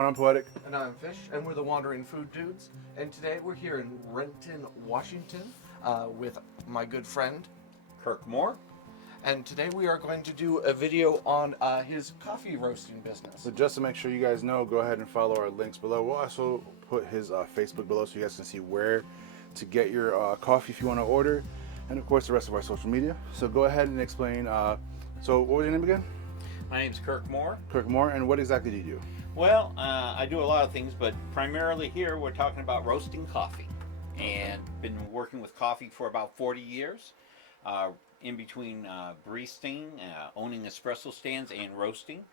I'm Poetic. And I'm Fish, and we're the Wandering Food Dudes. And today we're here in Renton, Washington, with my good friend Kirk Moore. And today we are going to do a video on his coffee roasting business. So just to make sure you guys know, go ahead and follow our links below. We'll also put his Facebook below so you guys can see where to get your coffee if you want to order. And of course the rest of our social media. So go ahead and explain. So what was your name again? My name's Kirk Moore. Kirk Moore. And what exactly do you do? Well, I do a lot of things, but primarily here we're talking about roasting coffee. And been working with coffee for about 40 years. In between baristing, owning espresso stands, and roasting.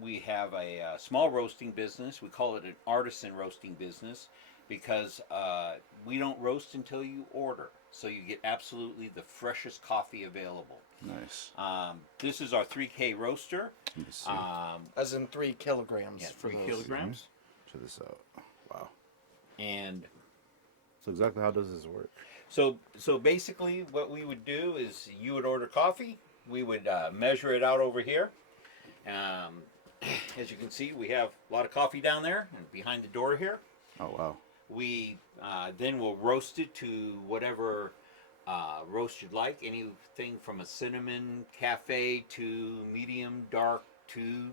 We have a small roasting business. We call it an artisan roasting business because we don't roast until you order. So you get absolutely the freshest coffee available. Nice. This is our 3K roaster. As in 3 kilograms. Yeah, 3 kilograms. Check this out. Wow. And so exactly how does this work? So basically what we would do is you would order coffee. We would measure it out over here. As you can see, we have a lot of coffee down there and behind the door here. Oh, wow. We then will roast it to whatever roast you'd like. Anything from a cinnamon cafe to medium dark to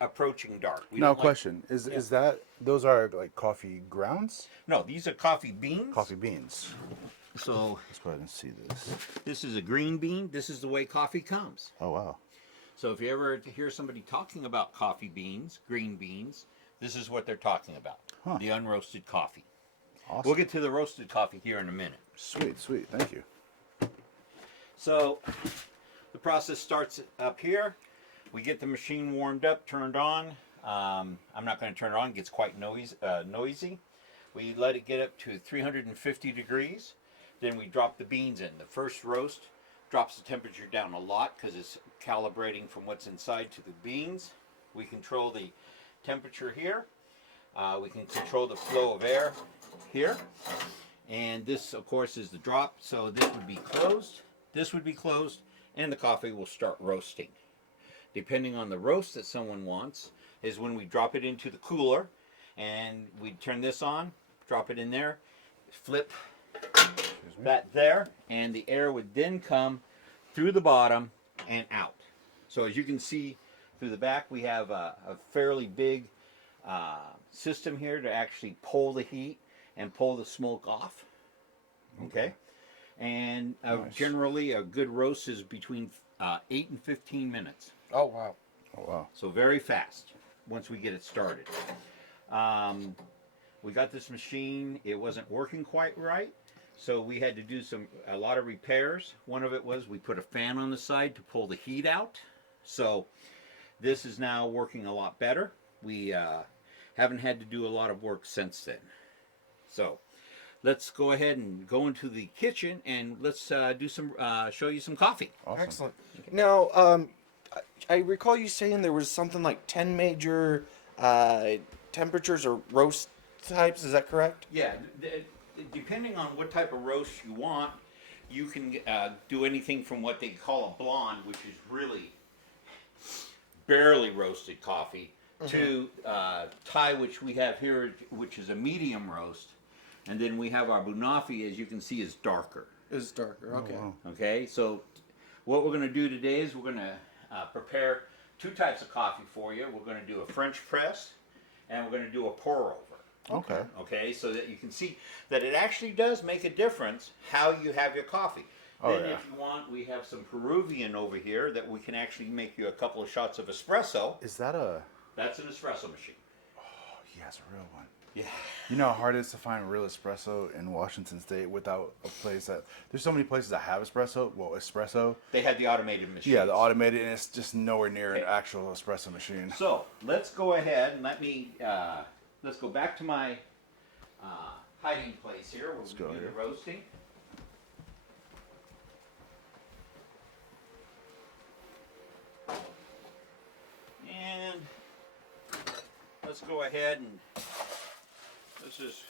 approaching dark. Now, question. Is that, those are like coffee grounds? No, these are coffee beans. Coffee beans. So let's go ahead and see this. This is a green bean. This is the way coffee comes. Oh, wow. So if you ever hear somebody talking about coffee beans, green beans, this is what they're talking about. Huh. The unroasted coffee. Awesome. We'll get to the roasted coffee here in a minute. Sweet, sweet. Thank you. So the process starts up here. We get the machine warmed up, turned on. I'm not going to turn it on. It gets quite noisy. We let it get up to 350 degrees. Then we drop the beans in. The first roast drops the temperature down a lot because it's calibrating from what's inside to the beans. We control the temperature here. We can control the flow of air here. And this, of course, is the drop. So this would be closed. This would be closed. And the coffee will start roasting. Depending on the roast that someone wants, is when we drop it into the cooler. And we turn this on, drop it in there, flip that there, and the air would then come through the bottom and out. So as you can see through the back, we have a fairly big system here to actually pull the heat and pull the smoke off. Okay? And nice. Generally a good roast is between 8 and 15 minutes. Oh, wow. Oh, wow. So very fast once we get it started. We got this machine. It wasn't working quite right. So we had to do a lot of repairs. One of it was we put a fan on the side to pull the heat out. So this is now working a lot better. We haven't had to do a lot of work since then. So let's go ahead and go into the kitchen and let's show you some coffee. Awesome. Excellent. Now, I recall you saying there was something like 10 major temperatures or roast types. Is that correct? Yeah. Depending on what type of roast you want, you can do anything from what they call a blonde, which is really barely roasted coffee, to Thai, which we have here, which is a medium roast. And then we have our Bunafi, as you can see, is darker. Is darker, okay. Oh, wow. Okay, so what we're going to do today is we're going to prepare 2 types of coffee for you. We're going to do a French press, and we're going to do a pour over. Okay. Okay, so that you can see that it actually does make a difference how you have your coffee. Oh, Then yeah. if you want, we have some Peruvian over here that we can actually make you a couple of shots of espresso. Is that a... That's an espresso machine. Oh, he has a real one. Yeah. You know how hard it is to find real espresso in Washington State without a place that... There's so many places that have espresso. Well, espresso. They have the automated machine. Yeah, the automated, and it's just nowhere near an actual espresso machine. So let's go ahead and let's go back to my hiding place here where we do the roasting. And let's go ahead and let's just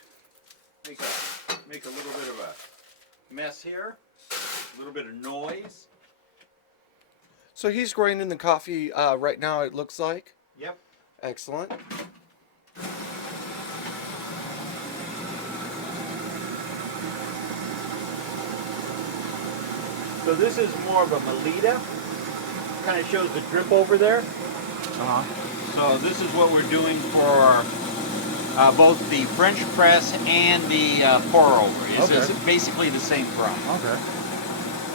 make a little bit of a mess here, a little bit of noise. So he's grinding the coffee right now, it looks like. Yep. Excellent. So this is more of a Melita. Kind of shows the drip over there. So this is what we're doing for both the French press and the pour over. It's basically the same grind. Okay.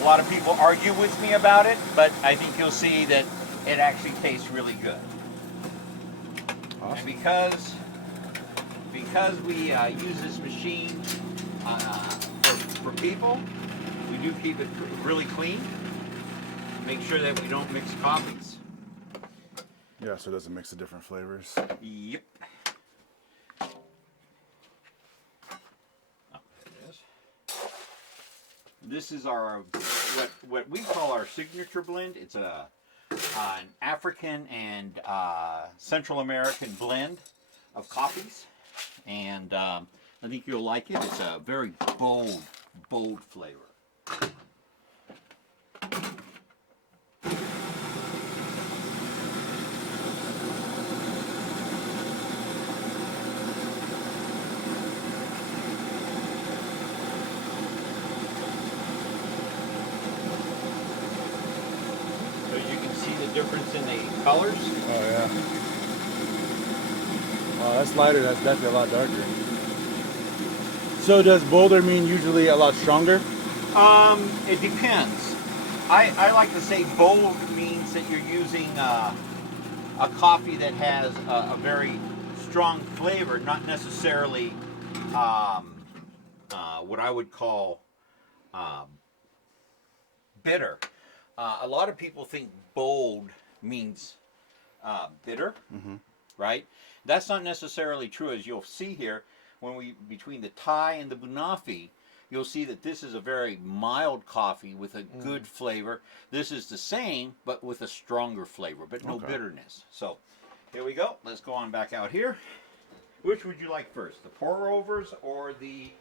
A lot of people argue with me about it, but I think you'll see that it actually tastes really good. Awesome. And because we use this machine for people, we do keep it really clean. Make sure that we don't mix coffees. Yeah, so it doesn't mix the different flavors. Yep. Oh, there it is. This is our what we call our signature blend. It's an African and Central American blend of coffees, and I think you'll like it. It's a very bold flavor. So you can see the difference in the colors. Oh yeah. Oh, that's lighter. That's definitely a lot darker. So does bolder mean usually a lot stronger? It depends. I like to say bold means that you're using a coffee that has a very strong flavor, not necessarily what I would call bitter. A lot of people think bold means bitter, right? That's not necessarily true, as you'll see here. When we between the Thai and the Bunafi, you'll see that this is a very mild coffee with a good flavor. This is the same, but with a stronger flavor, but no bitterness. So here we go. Let's go on back out here. Which would you like first, the pour overs or the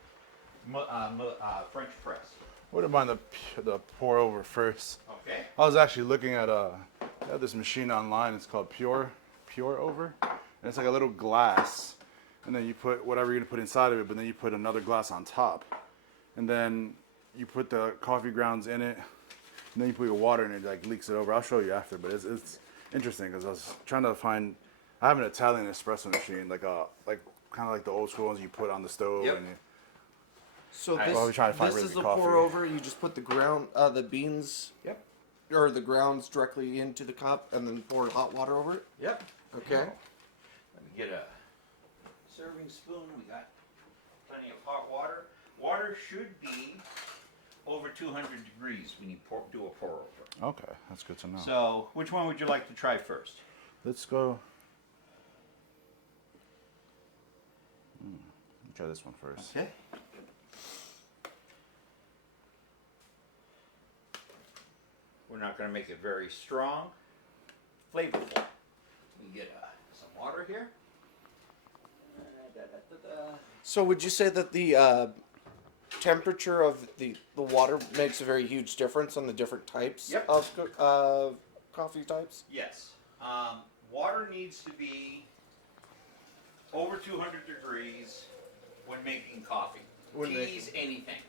French press? Wouldn't mind the pour over first. Okay. I was actually looking at they have this machine online. It's called Pure Over, and it's like a little glass, and then you put whatever you're gonna put inside of it, but then you put another glass on top, and then you put the coffee grounds in it, and then you put your water in it, like leaks it over. I'll show you after, but it's interesting because I was trying to find. I have an Italian espresso machine, like kind of like the old school ones you put on the stove. Yep. And So Well, we try to find this really is the coffee. pour over. You just put the beans Yep. or the grounds directly into the cup and then pour hot water over it. Yep. Okay. Let me get a serving spoon. We got plenty of hot water. Water should be over 200 degrees when you do a pour over. okay, that's good to know. So, which one would you like to try first? Let's go. Try this one first. Okay. We're not going to make it very strong, flavorful. We get some water here. So would you say that the temperature of the water makes a very huge difference on the different types Yep. of coffee types? Yes. Water needs to be over 200 degrees when making coffee. Teas, anything.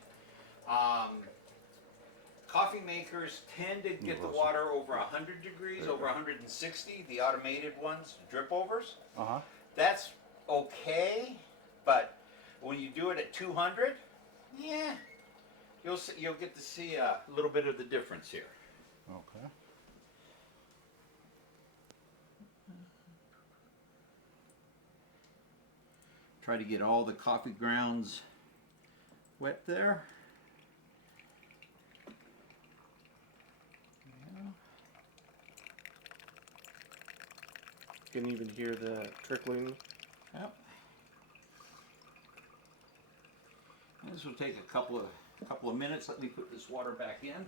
Coffee makers tend to get the water over 100 degrees, over 160, the automated ones, drip overs. Uh-huh. That's okay, but when you do it at 200, yeah, you'll get to see a little bit of the difference here. Okay. Try to get all the coffee grounds wet there. You can even hear the trickling. Yep. And this will take a couple of minutes. Let me put this water back in.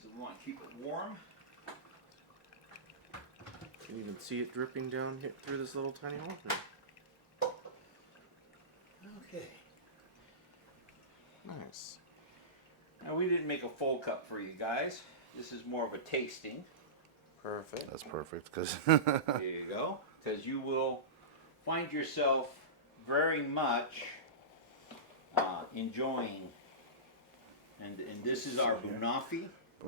So we want to keep it warm. You can even see it dripping down here through this little tiny hole. Okay. Nice. Now we didn't make a full cup for you guys. This is more of a tasting. Perfect. That's perfect because There you go. because you will find yourself very much enjoying. And this is our Bunafi.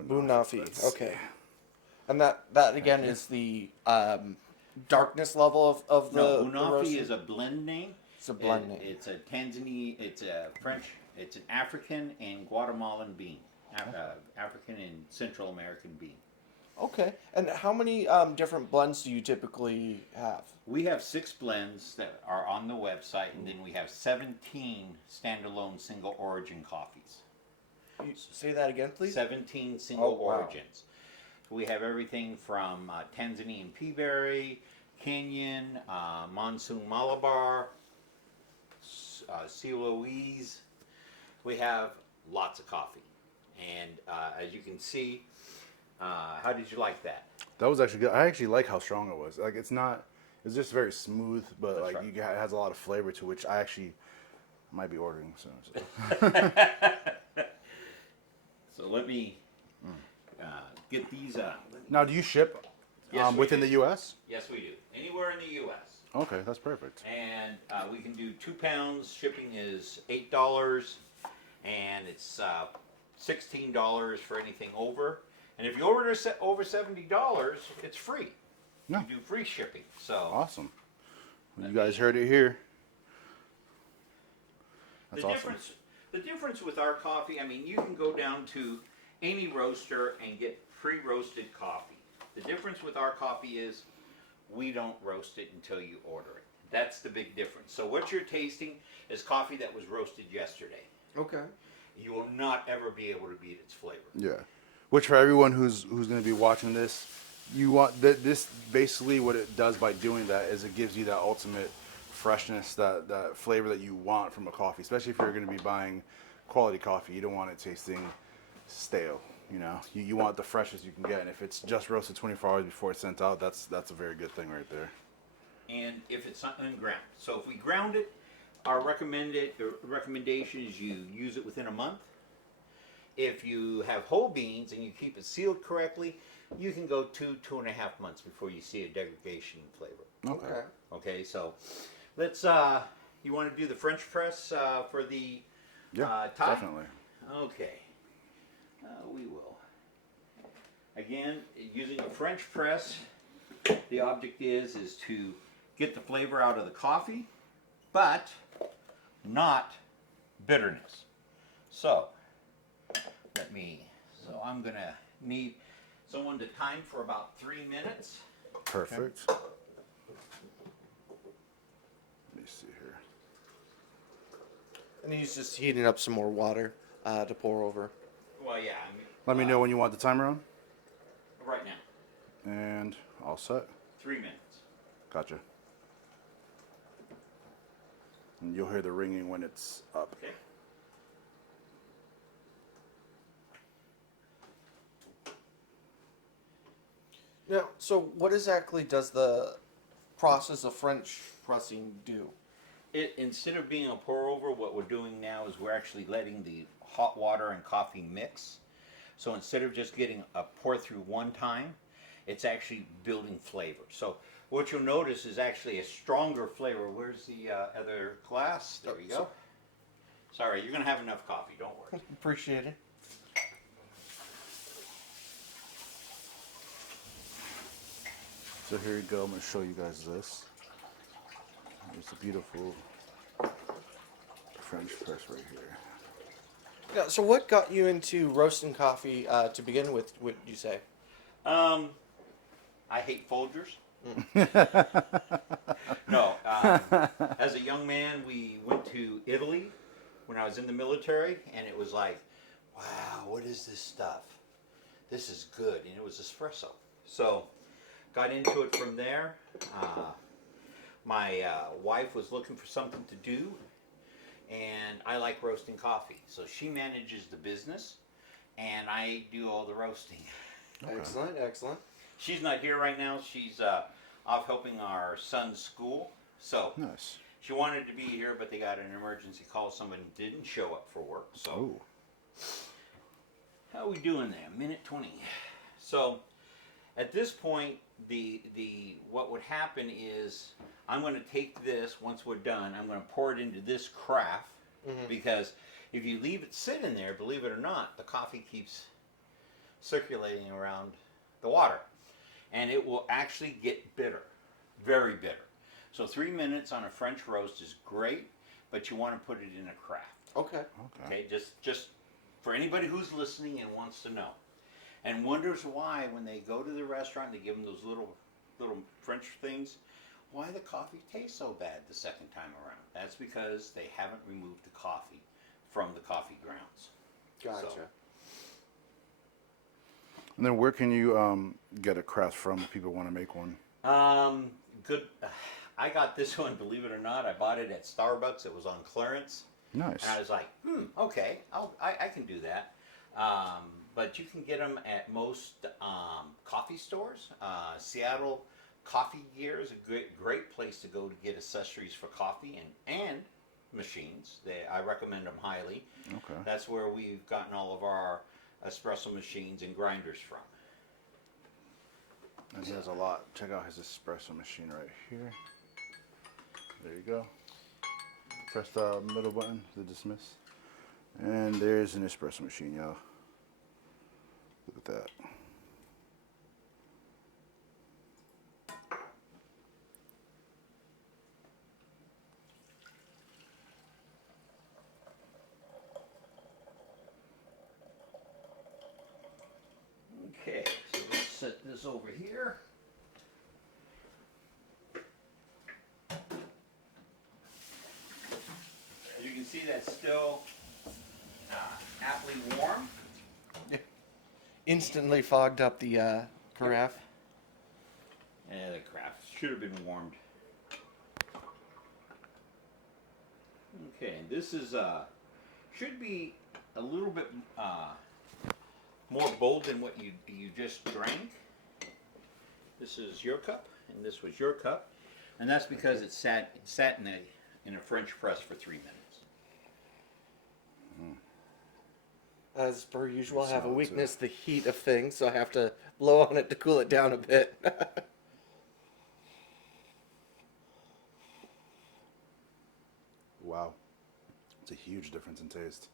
Bunafi. Okay. And that again is the darkness level of the. No, the Bunafi roasting? is a blend name. It's a blend name. It's a Tanzania. It's a French. It's an African and Guatemalan bean. African and Central American bean. Okay. And how many different blends do you typically have? We have 6 blends that are on the website, and then we have 17 standalone single origin coffees. You say that again, please. 17 single Oh, wow. origins. We have everything from Tanzanian peaberry, Kenyan, monsoon Malabar, Siloese. We have lots of coffee. And as you can see, how did you like that? That was actually good. I actually like how strong it was. Like, it's just very smooth, but That's like right. it has a lot of flavor to it, which I actually might be ordering soon. So. So let me get these. Now, do you ship Yes, we within do. the U.S.? Yes, we do. Anywhere in the U.S. Okay, that's perfect. And we can do 2 pounds. Shipping is $8, and it's $16 for anything over. And if you order over $70, it's free. No. You do free shipping. So Awesome. Well, you guys heard it here. That's the awesome. difference with our coffee, I mean, you can go down to any roaster and get pre-roasted coffee. The difference with our coffee is we don't roast it until you order it. That's the big difference. So what you're tasting is coffee that was roasted yesterday. Okay. You will not ever be able to beat its flavor. Yeah. Which for everyone who's going to be watching this, you want this basically what it does by doing that is it gives you that ultimate freshness, that flavor that you want from a coffee, especially if you're going to be buying quality coffee. You don't want it tasting stale. You know, you want the freshest you can get, and if it's just roasted 24 hours before it's sent out, that's a very good thing right there. And if it's not unground. So if we ground it, our recommendation is you use it within a month. If you have whole beans and you keep it sealed correctly, you can go 2.5 months before you see a degradation in flavor. Okay. Okay, so let's, you want to do the French press for the Yeah, Thai? definitely. Okay, we will. Again, using a French press, the object is to get the flavor out of the coffee, but not bitterness. So, so I'm gonna need someone to time for about 3 minutes. Perfect. Let me see here. And he's just heating up some more water to pour over. Well, yeah, I mean, Let me know when you want the timer on. right now, And all set. 3 minutes. Gotcha. And you'll hear the ringing when it's up. Okay. Now, so what exactly does the process of French pressing do? Instead of being a pour over, what we're doing now is we're actually letting the hot water and coffee mix. So instead of just getting a pour through one time, it's actually building flavor. So what you'll notice is actually a stronger flavor. Where's the other glass? There we go. Sorry, you're gonna have enough coffee. Don't worry. Appreciate it. So here you go. I'm going to show you guys this. It's a beautiful French press right here. Yeah, so what got you into roasting coffee to begin with, would you say? I hate Folgers. No. As a young man, we went to Italy when I was in the military, and it was like, wow, what is this stuff? This is good, and it was espresso. So, got into it from there. My wife was looking for something to do, and I like roasting coffee. So she manages the business, and I do all the roasting. Okay. Excellent, excellent. She's not here right now. She's off helping our son's school. So Nice. she wanted to be here, but they got an emergency call. Someone didn't show up for work. So Ooh. how are we doing there? Minute 20. So At this point, the what would happen is I'm going to take this once we're done. I'm going to pour it into this carafe because if you leave it sit in there, believe it or not, the coffee keeps circulating around the water, and it will actually get bitter, very bitter. So 3 minutes on a French roast is great, but you want to put it in a carafe. Okay. Okay, just for anybody who's listening and wants to know, and wonders why when they go to the restaurant they give them those little French things, why the coffee tastes so bad the second time around. That's because they haven't removed the coffee from the coffee grounds. Gotcha. So, And then where can you get a craft from if people want to make one? good. I got this one, believe it or not. I bought it at Starbucks. It was on clearance. Nice. And I was like, okay, I can do that. But you can get them at most coffee stores. Seattle Coffee Gear is a great place to go to get accessories for coffee and machines. I recommend them highly. Okay. That's where we've gotten all of our espresso machines and grinders from. And he has a lot. Check out his espresso machine right here. There you go. Press the middle button to dismiss. And there's an espresso machine, y'all. Look at that. Okay, so let's set this over here. As you can see, that's still aptly warm. Instantly fogged up the carafe. Yeah, the craft should have been warmed. Okay, this is should be a little bit more bold than what you just drank. This is your cup, and this was your cup, and that's because it sat in a French press for 3 minutes. As per usual, I have a Sounds weakness, the heat of things, so I have to blow on it to cool it down a bit. Wow. It's a huge difference in taste.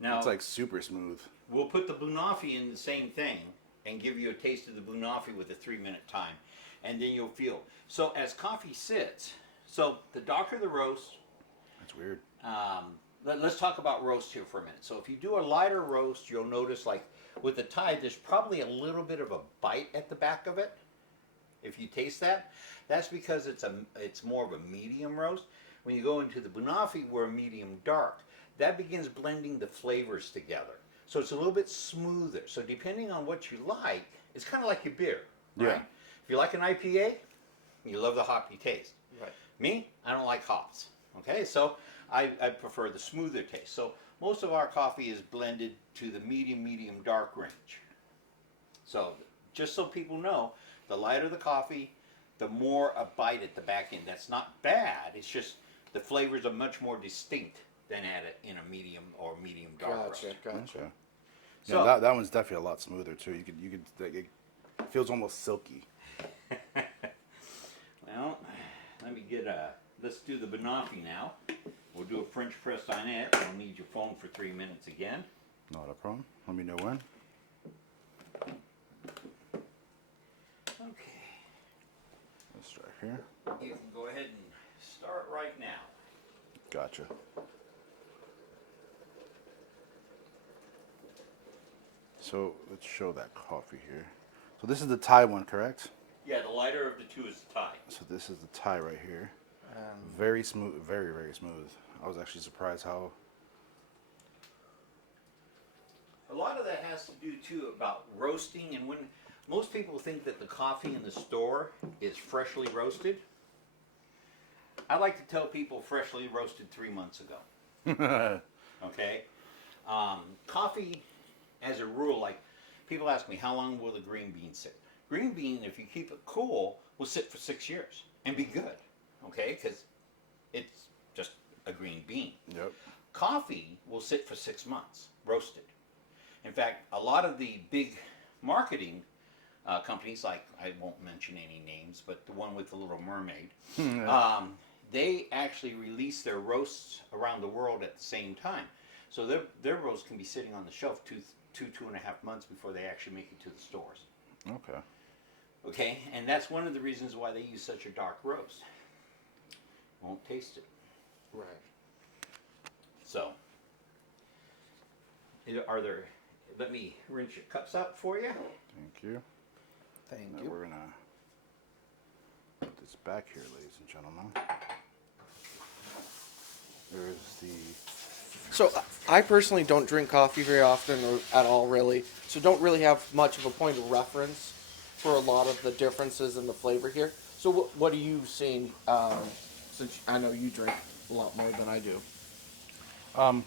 Now It's like super smooth. we'll put the Blunoffy in the same thing and give you a taste of the Blunoffy with a 3-minute time, and then you'll feel. So as coffee sits, so the darker the roast. That's weird. Let's talk about roast here for a minute. So if you do a lighter roast, you'll notice like with the Thai, there's probably a little bit of a bite at the back of it. If you taste that, that's because it's more of a medium roast. When you go into the Blunoffy, we're medium dark. That begins blending the flavors together. So it's a little bit smoother. So depending on what you like, it's kind of like your beer, right? Yeah. If you like an IPA, you love the hoppy taste. Right. Me, I don't like hops. Okay, so I prefer the smoother taste. So most of our coffee is blended to the medium dark range. So just so people know, the lighter the coffee, the more a bite at the back end. That's not bad. It's just the flavors are much more distinct than in a medium or medium dark roast. Gotcha. Okay. So Yeah, that one's definitely a lot smoother too. You could like, it feels almost silky. well, let me get let's do the Banoffee now. We'll do a French press on it. We'll need your phone for 3 minutes again. Not a problem. Let me know when. Okay. Let's try here. You can go ahead and start right now. Gotcha. So let's show that coffee here. So this is the Thai one, correct? Yeah, the lighter of the two is the Thai. So this is the Thai right here. Very smooth, very smooth. I was actually surprised how. A lot of that has to do too about roasting, and when most people think that the coffee in the store is freshly roasted. I like to tell people freshly roasted 3 months ago. Okay, coffee, as a rule, like people ask me, how long will the green bean sit? Green bean, if you keep it cool, will sit for 6 years and be good. Okay, because it's just a green bean. Yep. Coffee will sit for 6 months, roasted. In fact, a lot of the big marketing companies like, I won't mention any names, but the one with the Little Mermaid, Yeah. they actually release their roasts around the world at the same time. So their roast can be sitting on the shelf 2.5 months before they actually make it to the stores. Okay. Okay, and that's one of the reasons why they use such a dark roast. Won't taste it. Right. So, are there? Let me rinse your cups out for you. Thank you. Thank Now you. we're gonna put this back here, ladies and gentlemen. There's the. So I personally don't drink coffee very often or at all, really. So don't really have much of a point of reference for a lot of the differences in the flavor here. So what are you seeing? Since I know you drink a lot more than I do.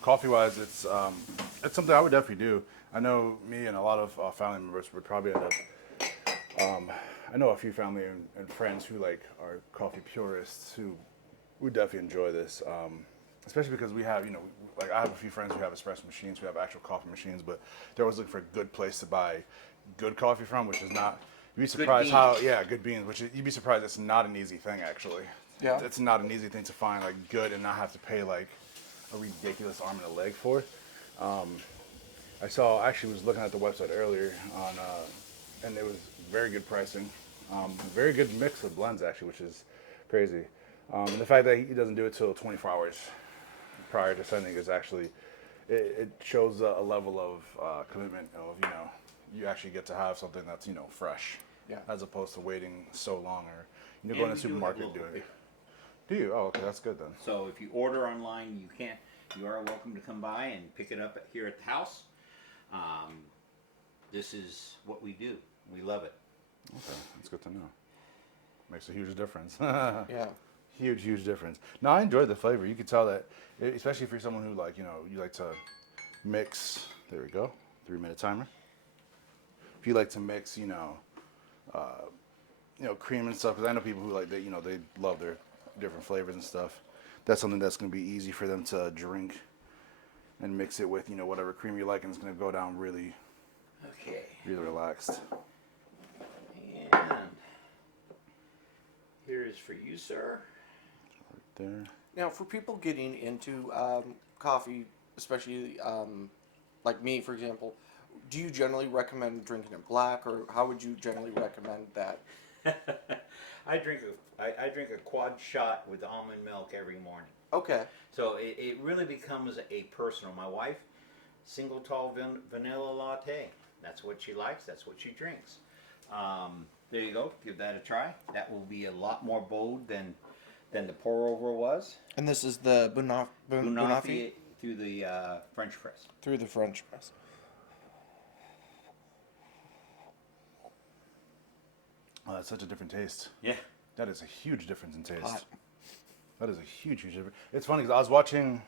Coffee wise, it's something I would definitely do. I know me and a lot of family members would probably end up. I know a few family and friends who like are coffee purists who would definitely enjoy this, especially because we have, like I have a few friends who have espresso machines, who have actual coffee machines, but they're always looking for a good place to buy good coffee from, which is not. You'd be surprised good beans, which you'd be surprised it's not an easy thing actually. Yeah. It's not an easy thing to find like good and not have to pay like a ridiculous arm and a leg for. Actually was looking at the website earlier on, and it was very good pricing, very good mix of blends actually, which is crazy. And the fact that he doesn't do it till 24 hours prior to sending is actually, it shows a level of commitment of, you actually get to have something that's, fresh. Yeah. As opposed to waiting so long or, And going to we the do have supermarket and local doing it. Do you? Oh, okay, that's good then. So if you order online, you are welcome to come by and pick it up here at the house. This is what we do. We love it. Okay, that's good to know. Makes a huge difference. Yeah. Huge difference. No, I enjoyed the flavor. You could tell that, especially if you're someone who like, you like to mix. There we go. 3-minute timer. If you like to mix, cream and stuff, because I know people who like they love their different flavors and stuff. That's something that's going to be easy for them to drink and mix it with, whatever cream you like, and it's going to go down really, Okay. really relaxed. And here is for you, sir. Right there. Now, for people getting into coffee, especially like me, for example, do you generally recommend drinking it black, or how would you generally recommend that? I drink a quad shot with almond milk every morning. Okay. So it really becomes a personal. My wife, single tall vanilla latte. That's what she likes. That's what she drinks. There you go. Give that a try. That will be a lot more bold than the pour over was. And this is the Bunafi through the French press. Through the French press. Oh, that's such a different taste. Yeah. That is a huge difference in taste. Hot. That is a huge difference. It's funny because I was watching,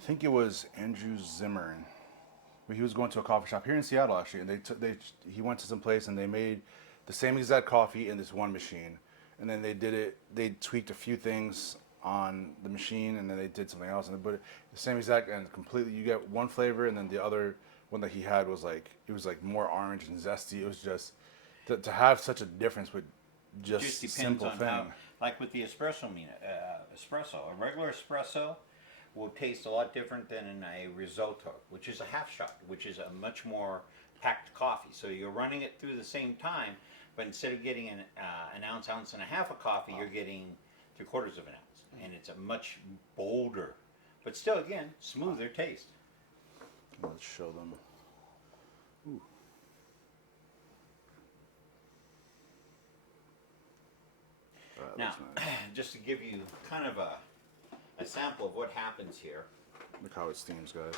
I think it was Andrew Zimmern. He was going to a coffee shop here in Seattle actually, and he went to some place and they made the same exact coffee in this one machine, and then they tweaked a few things on the machine, and then they did something else, and they put it the same exact and completely. You get one flavor, and then the other one that he had was like more orange and zesty. It was just to have such a difference with just Depends simple on thing. how, like with the espresso, a regular espresso will taste a lot different than in a risotto, which is a half shot, which is a much more packed coffee. So you're running it through the same time, but instead of getting an ounce and a half of coffee, you're getting 3/4 of an ounce, and it's a much bolder, but still again smoother taste. Let's show them. Ooh. That Now, looks nice. just to give you kind of a sample of what happens here. Look how it steams, guys.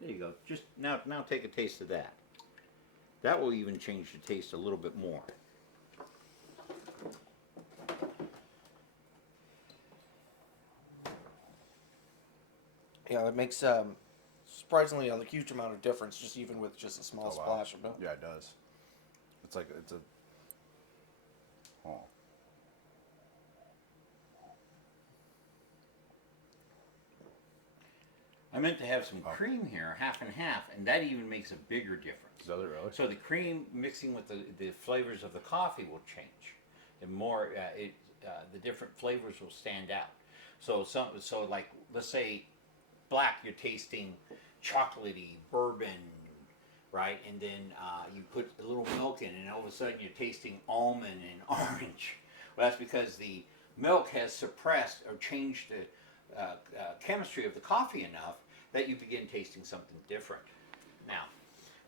There you go. Just now take a taste of that. That will even change the taste a little bit more. Yeah, it makes surprisingly a huge amount of difference, just even with just a small splash of milk. Yeah, it does. It's like it's a. Oh. meant to have some cream here, half and half, and that even makes a bigger difference. Does it really? So the cream mixing with the flavors of the coffee will change, and more the different flavors will stand out. So like let's say black, you're tasting chocolatey bourbon, right? And then you put a little milk in, and all of a sudden you're tasting almond and orange. Well, that's because the milk has suppressed or changed the chemistry of the coffee enough that you begin tasting something different. Now,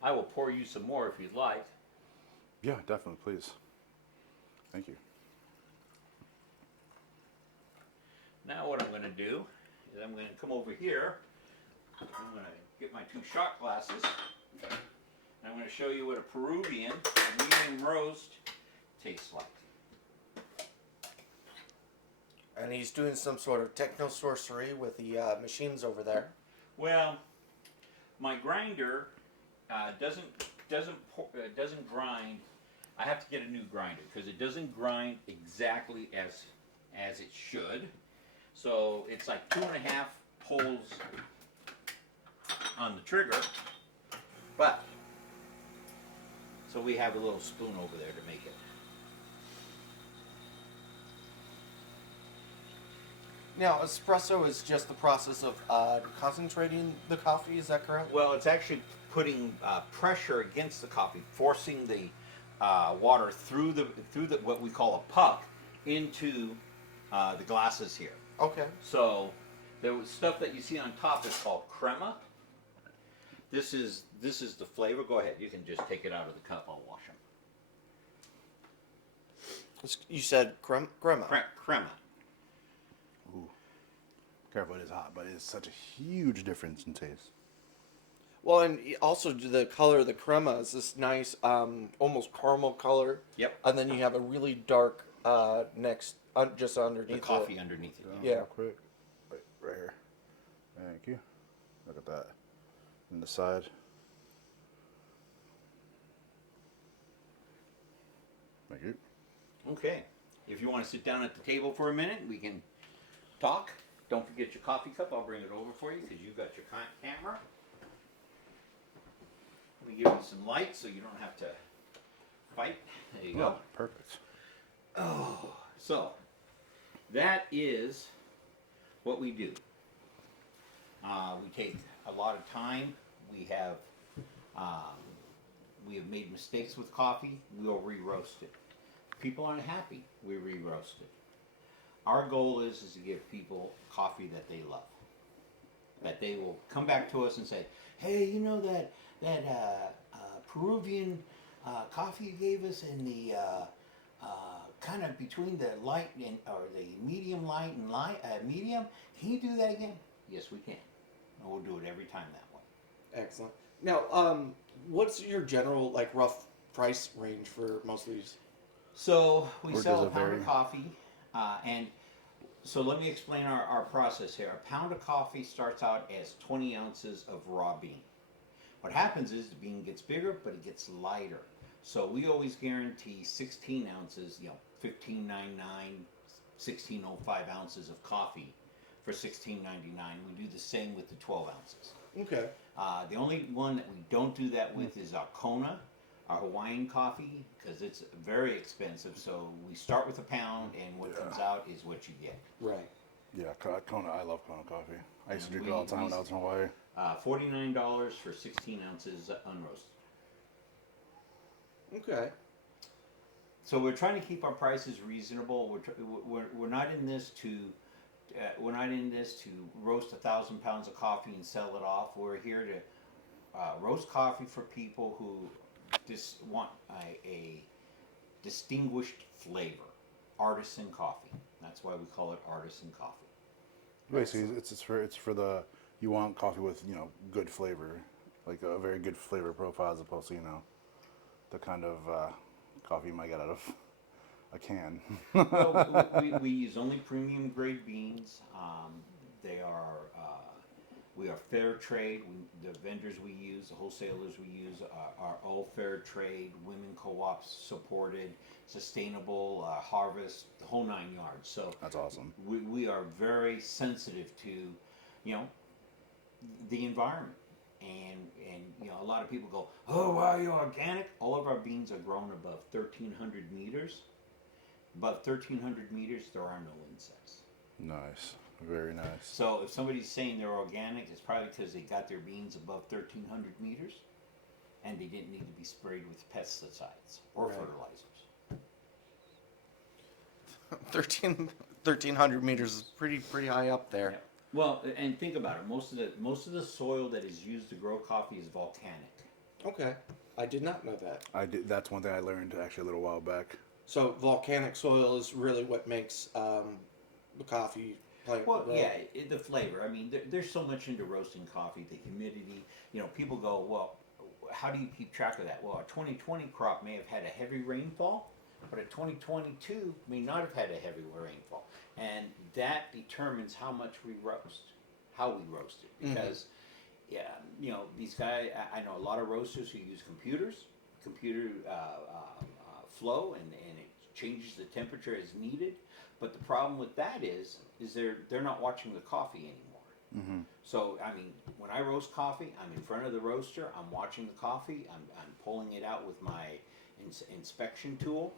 I will pour you some more if you'd like. Yeah, definitely, please. Thank you. Now what I'm going to do is I'm going to come over here. I'm going to get my 2 shot glasses. And I'm going to show you what a Peruvian medium roast tastes like. And he's doing some sort of techno sorcery with the machines over there. Well, my grinder doesn't grind. I have to get a new grinder because it doesn't grind exactly as it should. So it's like 2.5 pulls on the trigger, but so we have a little spoon over there to make it. Now, espresso is just the process of concentrating the coffee. Is that correct? Well, it's actually putting pressure against the coffee, forcing the water through the what we call a puck into the glasses here. Okay. So the stuff that you see on top is called crema. This is the flavor. Go ahead. You can just take it out of the cup. I'll wash them. You said crema? Crema. Ooh. Careful, it is hot, but it's such a huge difference in taste. Well, and also the color of the crema is this nice, almost caramel color. Yep. And then you have a really dark just underneath The it. coffee underneath it. Yeah. Real quick. Right here. Thank you. Look at that. And the side. Thank you. Okay. If you want to sit down at the table for a minute, we can talk. Don't forget your coffee cup. I'll bring it over for you because you've got your camera. Let me give you some light so you don't have to fight. There you go. Oh, perfect. Oh, so that is what we do. We take a lot of time. We have made mistakes with coffee. We'll re-roast it. If people aren't happy, we re-roast it. Our goal is to give people coffee that they love. That they will come back to us and say, "Hey, you know that Peruvian coffee you gave us in the kind of between the light and or the medium light and medium? Can you do that again?" Yes, we can. And we'll do it every time that way. Excellent. Now, what's your general rough price range for most of these? So we Or sell does a it pound vary? of coffee, and so let me explain our process here. A pound of coffee starts out as 20 ounces of raw bean. What happens is the bean gets bigger, but it gets lighter. So we always guarantee 16 ounces, 15.99, 16.05 ounces of coffee for 16.99. We do the same with the 12 ounces. Okay. The only one that we don't do that with is our Kona, our Hawaiian coffee, because it's very expensive. So we start with a pound, and what comes out is what you get. Right. Yeah, Kona. I love Kona coffee. I used to And drink it all the time when I was in Hawaii. $49 for 16 ounces unroasted. Okay. So we're trying to keep our prices reasonable. We're not in this to roast 1,000 pounds of coffee and sell it off. We're here to roast coffee for people who just want a distinguished flavor, artisan coffee. That's why we call it artisan coffee. Basically, it's for the you want coffee with good flavor, like a very good flavor profile as opposed to the kind of coffee you might get out of a can. Well, we use only premium grade beans. We are fair trade. The vendors we use, the wholesalers we use are all fair trade, women co-ops supported, sustainable harvest, the whole 9 yards. So That's awesome. we are very sensitive to, the environment. And you know, a lot of people go, oh, why are you organic? All of our beans are grown above 1,300 meters. Above 1,300 meters, there are no insects. Nice. Very nice. So if somebody's saying they're organic, it's probably because they got their beans above 1,300 meters and they didn't need to be sprayed with pesticides or Right. fertilizers. 1,300 meters is pretty high up there. Yeah. Well, and think about it. Most of the soil that is used to grow coffee is volcanic. Okay, I did not know that. I did. That's one thing I learned actually a little while back. So volcanic soil is really what makes the coffee plant. Well, grow. yeah, the flavor. I mean, there's so much into roasting coffee. The humidity. You know, people go, well, how do you keep track of that? Well, a 2020 crop may have had a heavy rainfall, but a 2022 may not have had a heavy rainfall, and that determines how much we roast, how we roast it. Because, yeah, you know, these guys. I know a lot of roasters who use computer flow, and it changes the temperature as needed. But the problem with that is they're not watching the coffee anymore. So I mean, when I roast coffee, I'm in front of the roaster. I'm watching the coffee. I'm pulling it out with my inspection tool.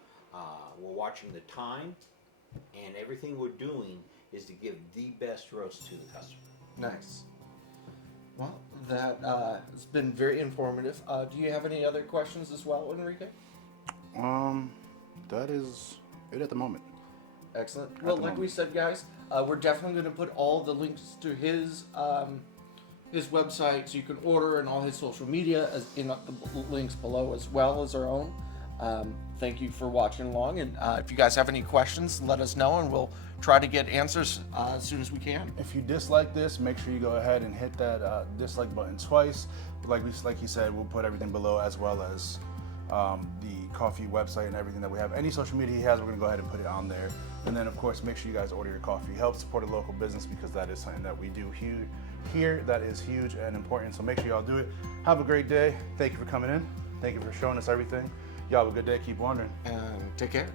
We're watching the time, and everything we're doing is to give the best roast to the customer. Nice. Well, that has been very informative. Do you have any other questions as well, Enrique? That is it at the moment. Excellent. Well, like we said, guys, we're definitely going to put all the links to his website, so you can order, and all his social media as in the links below, as well as our own. Thank you for watching along, and if you guys have any questions, let us know, and we'll try to get answers as soon as we can. If you dislike this, make sure you go ahead and hit that dislike button twice. Like he said, we'll put everything below, as well as the coffee website and everything that we have. Any social media he has, we're gonna go ahead and put it on there. And then, of course, make sure you guys order your coffee. Help support a local business, because that is something that we do here. That is huge and important. So make sure y'all do it. Have a great day. Thank you for coming in. Thank you for showing us everything. Y'all have a good day. Keep wondering. And take care.